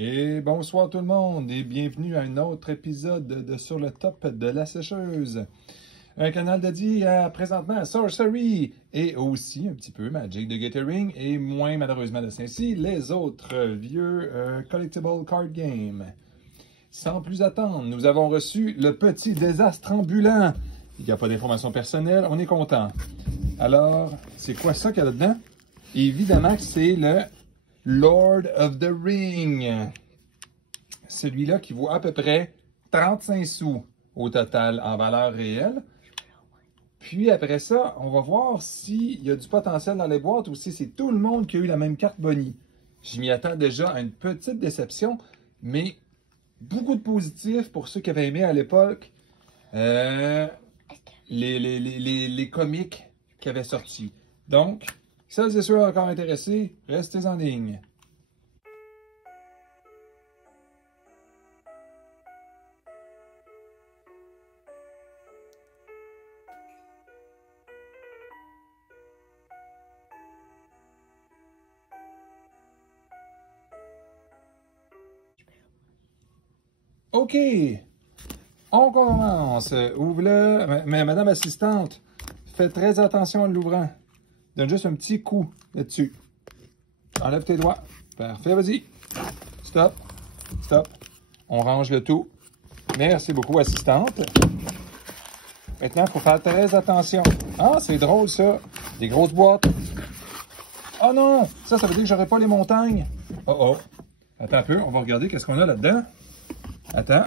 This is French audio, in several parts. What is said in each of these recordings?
Et bonsoir tout le monde et bienvenue à un autre épisode de Sur le top de la sécheuse. Un canal dédié présentement à Sorcery et aussi un petit peu Magic the Gathering et moins malheureusement de Saint-Cy, les autres vieux Collectible Card Game. Sans plus attendre, nous avons reçu le petit désastre ambulant. Il n'y a pas d'informations personnelles, on est content. Alors, c'est quoi ça qu'il y a là-dedans? Évidemment que c'est le Lord of the Ring. Celui-là qui vaut à peu près 35 sous au total en valeur réelle. Puis après ça, on va voir s'il y a du potentiel dans les boîtes ou si c'est tout le monde qui a eu la même carte Bonnie. Je m'y attends déjà à une petite déception, mais beaucoup de positifs pour ceux qui avaient aimé à l'époque les comics qui avaient sorti. Donc, celles et ceux encore intéressés, restez en ligne. OK, on commence. Ouvre-le. Mais madame assistante, faites très attention en l'ouvrant. Donne juste un petit coup là-dessus. Enlève tes doigts. Parfait, vas-y. Stop. Stop. On range le tout. Merci beaucoup, assistante. Maintenant, il faut faire très attention. Ah, c'est drôle, ça. Des grosses boîtes. Oh non! Ça veut dire que j'aurai pas les montagnes. Oh oh. Attends un peu, on va regarder qu'est-ce qu'on a là-dedans. Attends.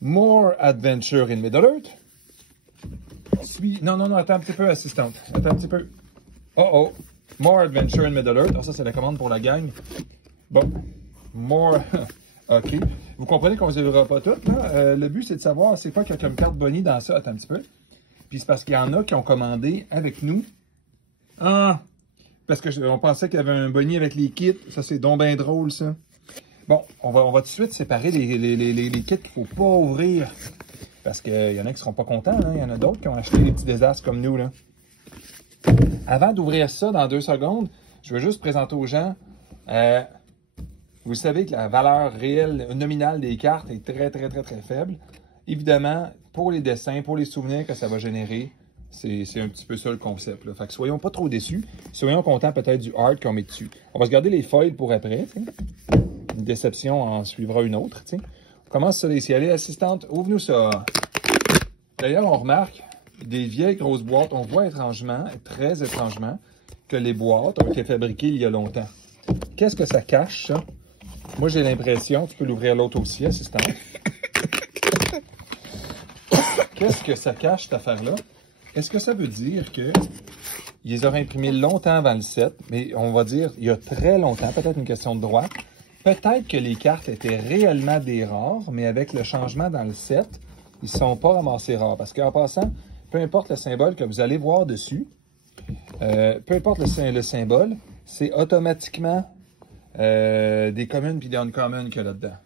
More Adventure in Middle-earth. Non, attends un petit peu, assistante. Attends un petit peu. Oh oh. More Adventure in Middle-earth. Ah, ça, c'est la commande pour la gang. Bon. More. OK. Vous comprenez qu'on ne les verra pas toutes, là. Le but, c'est de savoir c'est quoi qu'il y a comme carte Bonnie dans ça. Attends un petit peu. Puis c'est parce qu'il y en a qui ont commandé avec nous. Ah! Parce qu'on pensait qu'il y avait un Bonnie avec les kits. Ça, c'est donc bien drôle, ça. Bon, on va tout de suite séparer les kits qu'il ne faut pas ouvrir. Parce qu'il y en a qui ne seront pas contents. Hein? Il y en a d'autres qui ont acheté des petits désastres comme nous, là. Avant d'ouvrir ça dans 2 secondes, je veux juste présenter aux gens. Vous savez que la valeur réelle, nominale des cartes est très faible. Évidemment, pour les dessins, pour les souvenirs que ça va générer, c'est un petit peu ça le concept. Là. Fait que soyons pas trop déçus. Soyons contents peut-être du art qu'on met dessus. On va se garder les foils pour après. T'sais. Une déception en suivra une autre. T'sais. On commence ça ici. Allez, assistante, ouvre-nous ça. D'ailleurs, on remarque des vieilles grosses boîtes. On voit étrangement, très étrangement, que les boîtes ont été fabriquées il y a longtemps. Qu'est-ce que ça cache, ça? Moi, j'ai l'impression, tu peux l'ouvrir l'autre aussi, assistante. Qu'est-ce que ça cache, cette affaire-là? Est-ce que ça veut dire que ils les auraient imprimés longtemps avant le set, mais on va dire il y a très longtemps, peut-être une question de droit. Peut-être que les cartes étaient réellement des rares, mais avec le changement dans le set, ils ne sont pas ramassés rares. Parce qu'en passant, peu importe le symbole que vous allez voir dessus, peu importe le symbole, c'est automatiquement des communes puis des uncommon qu'il y a là-dedans.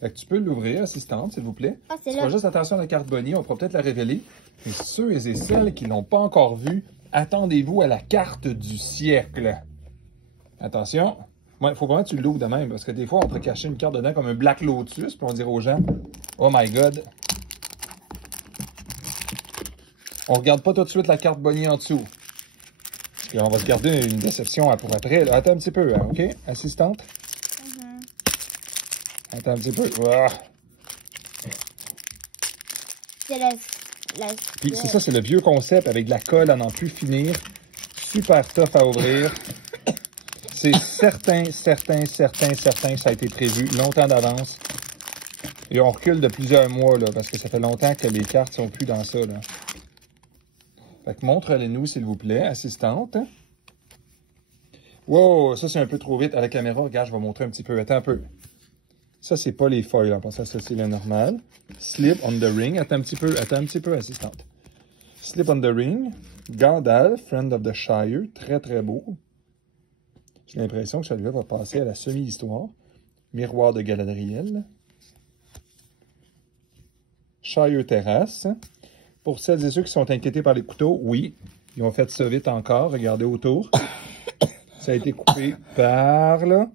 Fait que tu peux l'ouvrir, assistante, s'il vous plaît. Ah, c'est là. Juste attention à la carte Bonnie, on pourra peut-être la révéler. Et ceux et celles qui ne l'ont pas encore vue, attendez-vous à la carte du siècle. Attention. Il faut vraiment que tu l'ouvres de même, parce que des fois, on peut cacher une carte dedans comme un Black Lotus, puis on dire aux gens, oh my God. On regarde pas tout de suite la carte Bonnie en dessous. Et on va se garder une déception pour après. Là. Attends un petit peu, hein, OK? Assistante? Attends un petit peu. Ah. C'est Puis c'est ça, c'est le vieux concept avec de la colle à n'en plus finir. Super tough à ouvrir. C'est certain, ça a été prévu longtemps d'avance. Et on recule de plusieurs mois, là, parce que ça fait longtemps que les cartes sont plus dans ça, là. Fait que montre-les-nous, s'il vous plaît, assistante. Wow, ça c'est un peu trop vite à la caméra. Regarde, je vais montrer un petit peu. Attends un peu. Ça, c'est pas les foils, en passant, ça c'est le normal. Slip on the ring. Attends un petit peu, assistante. Slip on the ring. Gandalf, Friend of the Shire. Très beau. J'ai l'impression que celui-là va passer à la semi-histoire. Miroir de Galadriel. Shire Terrace. Pour celles et ceux qui sont inquiétés par les couteaux, oui, ils ont fait ça vite encore. Regardez autour. Ça a été coupé par là.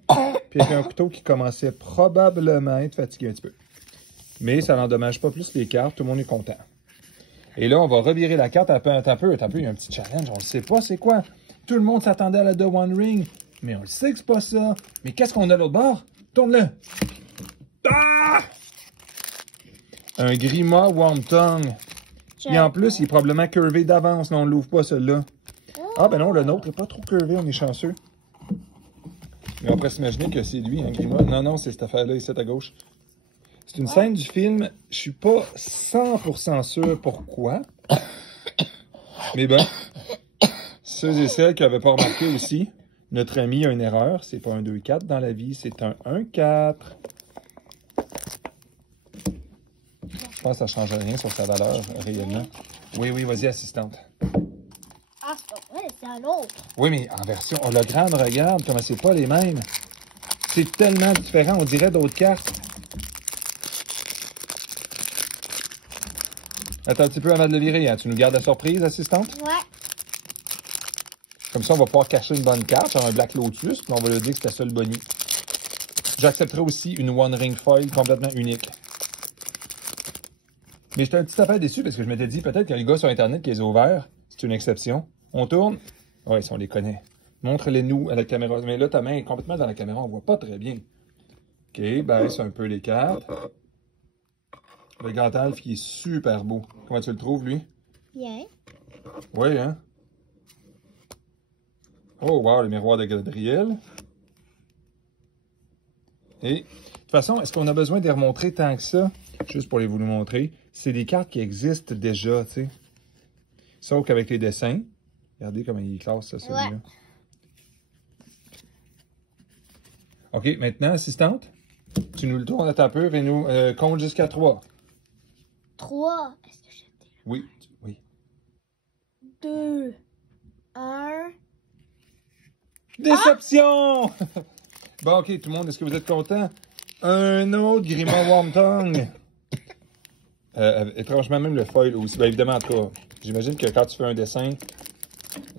Puis Puis avec un couteau qui commençait probablement à être fatigué un petit peu. Mais ça n'endommage pas plus les cartes, tout le monde est content. Et là, on va revirer la carte un peu, il y a un petit challenge, on ne sait pas c'est quoi. Tout le monde s'attendait à la The One Ring, mais on le sait que c'est pas ça. Mais qu'est-ce qu'on a à l'autre bord? Tourne-le! Ah! Un Grima Warm Tongue. Et en plus, il est probablement curvé d'avance. Non, on ne l'ouvre pas, celui-là. Ah, ben non, le nôtre n'est pas trop curvé, on est chanceux. Mais on pourrait s'imaginer que c'est lui, un Grima. Non, non, c'est cette affaire-là, ici à gauche. C'est une scène du film, je suis pas 100% sûr pourquoi. Mais ben, ceux et celles qui n'avaient pas remarqué aussi, notre ami a une erreur. C'est pas un 2-4 dans la vie, c'est un 1-4. Je pense que ça ne change rien sur sa valeur, réellement. Oui, oui, vas-y, assistante. Ah, c'est pas vrai, c'est un autre. Oui, mais en version hologramme, regarde, comment c'est pas les mêmes. C'est tellement différent, on dirait d'autres cartes. Attends un petit peu avant de le virer, hein. Tu nous gardes la surprise, assistante? Ouais. Comme ça, on va pouvoir cacher une bonne carte sur un Black Lotus, puis on va lui dire que c'est la seule bonnie. J'accepterai aussi une One Ring Foil complètement unique. Mais j'étais un petit peu déçu parce que je m'étais dit peut-être que les gars sur Internet qui les ont ouverts, c'est une exception. On tourne. Oui, si on les connaît. Montre-les-nous à la caméra. Mais là, ta main est complètement dans la caméra, on voit pas très bien. OK, baisse un peu les cartes. Le Gandalf qui est super beau. Comment tu le trouves, lui? Bien. Oui, hein? Oh, wow, le miroir de Galadriel. Et, de toute façon, est-ce qu'on a besoin de les remontrer tant que ça? Juste pour les vous montrer. C'est des cartes qui existent déjà, tu sais. Sauf qu'avec les dessins, regardez comment il classe ça, celui-là. Ouais. OK, maintenant, assistante, tu nous le tournes à ta peur et nous compte jusqu'à 3. 3. Est-ce que j'ai dit? Oui, oui. 2. 1. Déception! Bon, OK, tout le monde, est-ce que vous êtes content? Un autre Grima Warm Tongue. Étrangement, même le foil aussi. Bien évidemment, en tout cas, j'imagine que quand tu fais un dessin,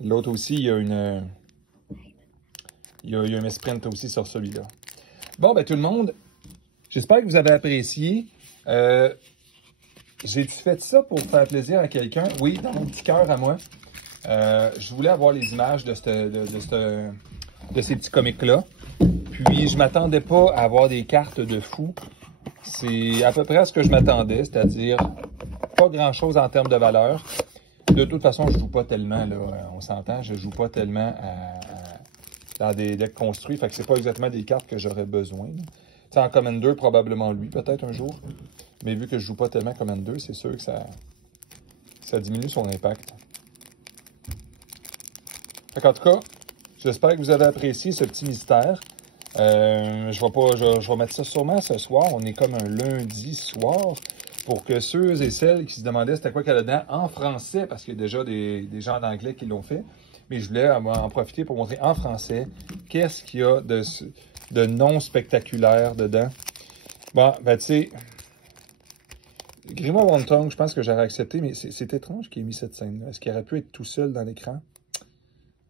l'autre aussi, il y a une... il y a un misprint aussi sur celui-là. Bon, ben tout le monde, j'espère que vous avez apprécié. J'ai fait ça pour faire plaisir à quelqu'un. Oui, dans mon petit cœur à moi. Je voulais avoir les images de ces petits comics-là. Puis, je m'attendais pas à avoir des cartes de fou. C'est à peu près à ce que je m'attendais, c'est-à-dire pas grand-chose en termes de valeur. De toute façon, je joue pas tellement, là, on s'entend, je joue pas tellement dans des decks construits, fait que c'est pas exactement des cartes que j'aurais besoin. T'sais, en Commander, probablement lui, peut-être un jour. Mais vu que je joue pas tellement Commander, c'est sûr que ça diminue son impact. Fait qu'en tout cas, j'espère que vous avez apprécié ce petit mystère. Je vais mettre ça sûrement ce soir. On est comme un lundi soir. Pour que ceux et celles qui se demandaient c'était quoi qu'il y a dedans en français, parce qu'il y a déjà des gens en anglais qui l'ont fait. Mais je voulais en profiter pour montrer en français qu'est-ce qu'il y a de non spectaculaire dedans. Bon, ben tu sais, Grima Warm Tongue, je pense que j'aurais accepté, mais c'est étrange qu'il ait mis cette scène-là. Est-ce qu'il aurait pu être tout seul dans l'écran?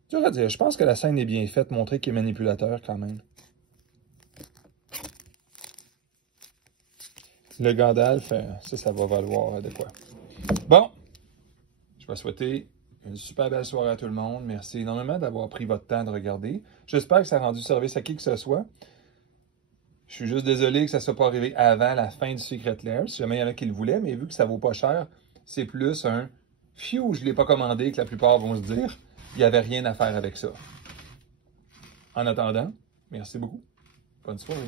Dur à dire. Je pense que la scène est bien faite, montrer qu'il est manipulateur quand même. Le Gandalf, ça va valoir de quoi. Bon, je vais souhaiter une super belle soirée à tout le monde. Merci énormément d'avoir pris votre temps de regarder. J'espère que ça a rendu service à qui que ce soit. Je suis juste désolé que ça ne soit pas arrivé avant la fin du Secret Lair, si jamais il y en a qui le voulaient, mais vu que ça vaut pas cher, c'est plus un « Phew, je ne l'ai pas commandé » que la plupart vont se dire « Il n'y avait rien à faire avec ça ». En attendant, merci beaucoup. Bonne soirée.